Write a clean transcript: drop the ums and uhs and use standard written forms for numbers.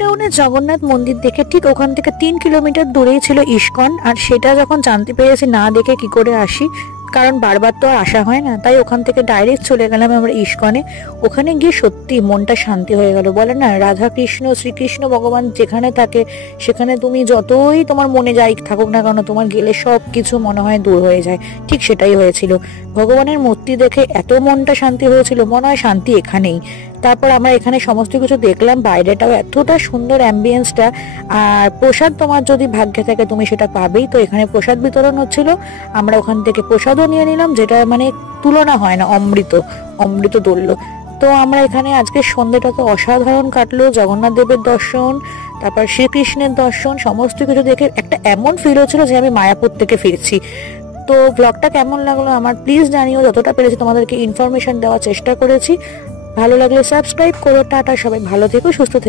টাউনে জগন্নাথ মন্দির দেখে ঠিক ওখান থেকে 3 কিলোমিটার দূরেই ছিল ইস্কন। আর সেটা যখন জানতে পেরেছি না দেখে কি করে আসি, কারণ বারবার তো আর আসা হয় না, তাই ওখান থেকে ডাইরেক্ট চলে গেলাম আমরা ইস্কনে। ওখানে গিয়ে সত্যি মনটা শান্তি হয়ে গেল। বলে না, রাধা কৃষ্ণ শ্রীকৃষ্ণ ভগবান যেখানে থাকে সেখানে তুমি যতই তোমার মনে যাই থাকুক না কেন, তোমার গেলে সব কিছু মনে হয় দূর হয়ে যায়। ঠিক সেটাই হয়েছিল। ভগবানের মূর্তি দেখে এত মনটা শান্তি হয়েছিল, মনে হয় শান্তি এখানেই। তারপর আমরা এখানে সমস্ত কিছু দেখলাম, বাইরেটাও এতটা সুন্দর অ্যাম্বিয়েন্সটা। আর প্রসাদ তোমার যদি ভাগ্যে থাকে তুমি সেটা পাবেই। তো এখানে প্রসাদ বিতরণ হচ্ছিল, আমরা ওখান থেকে প্রসাদও নিয়ে নিলাম, যেটা মানে তুলনা হয় না, অমৃত অমৃত তুল্য। তো আমরা এখানে আজকে সন্ধ্যেটা তো অসাধারণ কাটলো। জগন্নাথ দেবের দর্শন, তারপর শ্রীকৃষ্ণের দর্শন, সমস্ত কিছু দেখে একটা এমন ফিল হচ্ছিল যে আমি মায়াপুর থেকে ফিরছি। তো ব্লগটা কেমন লাগলো আমার প্লিজ জানিও, যতটা পেরেছি তোমাদেরকে ইনফরমেশন দেওয়ার চেষ্টা করেছি। ভালো লাগলে সাবস্ক্রাইব করো। টাটা, সবাই ভালো থেকো, সুস্থ থেকো।